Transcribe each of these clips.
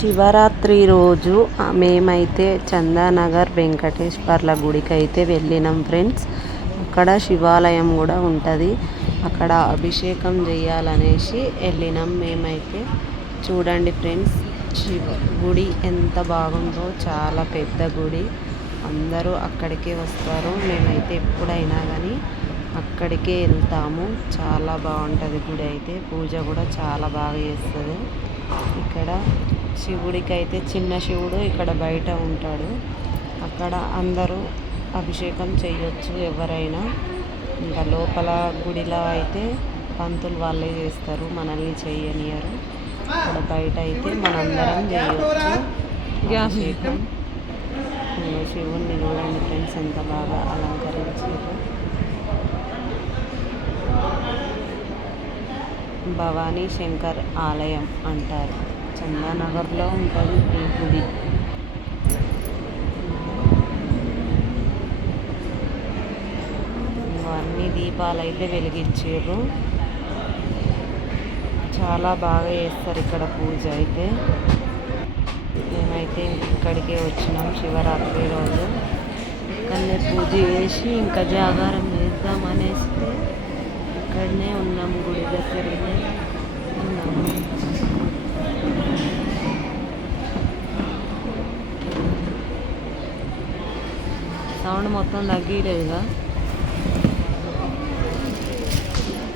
శివరాత్రి రోజు మేమైతే చందానగర్ వెంకటేశ్వర్ల గుడికి అయితే వెళ్ళినాం ఫ్రెండ్స్. అక్కడ శివాలయం కూడా ఉంటుంది. అక్కడ అభిషేకం చేయాలనేసి వెళ్ళినాం మేమైతే. చూడండి ఫ్రెండ్స్ శివ గుడి ఎంత బాగుందో చాలా పెద్ద గుడి. అందరూ అక్కడికే వస్తారు. మేమైతే ఎప్పుడైనా కానీ అక్కడికే వెళ్తాము. చాలా బాగుంటుంది గుడి అయితే. పూజ కూడా చాలా బాగా చేస్తుంది. ఇక్కడ శివుడికి అయితే చిన్న శివుడు ఇక్కడ బయట ఉంటాడు. అక్కడ అందరూ అభిషేకం చేయొచ్చు ఎవరైనా. ఇంకా లోపల గుడిలో అయితే పంతులు వాళ్ళే చేస్తారు మనల్ని చేయనియరు. ఇక్కడ బయట అయితే మనందరం చేయొచ్చు. అభిషేకం. ఇంకా శివుణ్ణి చూడండి ఫ్రెండ్స్ ఎంత బాగా అలంకరించారు. భవానీ శంకర్ ఆలయం అంటారు. చందానగర్లో ఉంటుంది ఈ గుడి. అన్ని దీపాలు అయితే వెలిగించారు. చాలా బాగా చేస్తారు ఇక్కడ పూజ అయితే. మేమైతే ఇక్కడికే వచ్చినాం శివరాత్రి రోజు. ఇక్కడనే పూజ చేసి ఇంకా జాగారం చేద్దాం అనేసి ఇక్కడనే ఉన్నాం గుడి దగ్గరనే ఉన్నాము సౌండ్ మొత్తం తగ్గిలేదుగా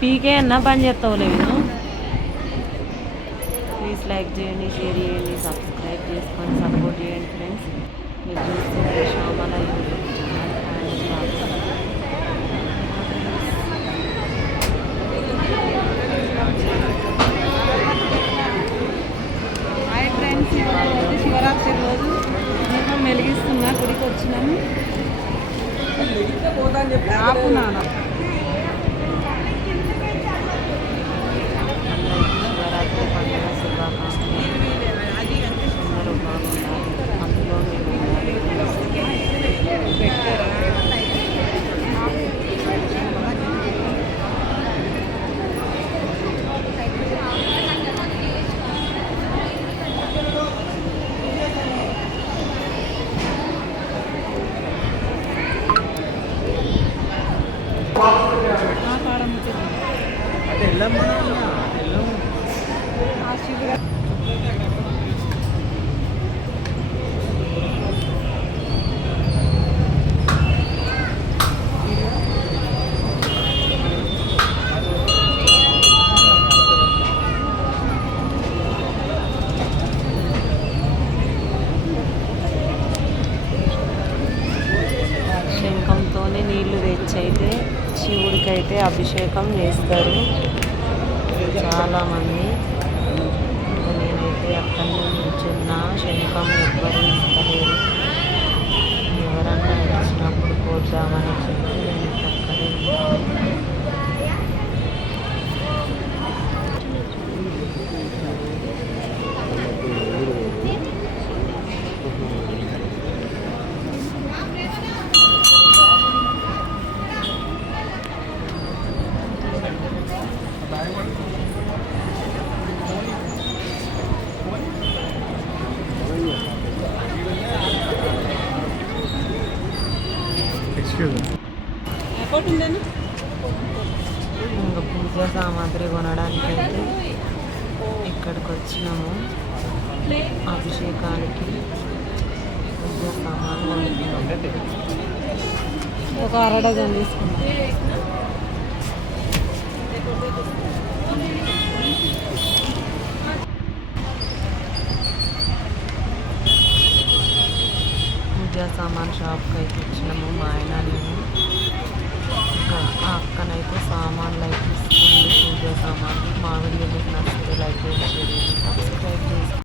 పీకే అన్నా పని చేస్తావులే నేను ప్లీజ్ లైక్ చేయండి షేర్ చేయండి సబ్స్క్రైబ్ చేసుకొని సపోర్ట్ చేయండి ఫ్రెండ్స్ మీరు చూస్తే Shyamala YouTube channel and blogs. Hi friends ఇవాళ రోజు శివరాత్రి రోజు దీపం వెలిగిస్తున్నా గుడికి వచ్చినాము ఆపు నాన్న. శంఖంతోనే నీళ్ళు తెచ్చి అయితే శివుడికి అయితే అభిషేకం చేస్తారు చాలామంది. ఇంకా నేనైతే అక్కడనే నిల్చున్నా శంఖం ఎవ్వరు ఇంకా పూజ సామాగ్రి కొనడానికి అయితే ఇక్కడికి వచ్చినాము అభిషేకానికి పూజ సామాన్లు. ఒక అర డజన్ తీసుకున్నాం పూజా సామాన్ షాప్కి అయితే వచ్చినాము మా ఆయన నేను.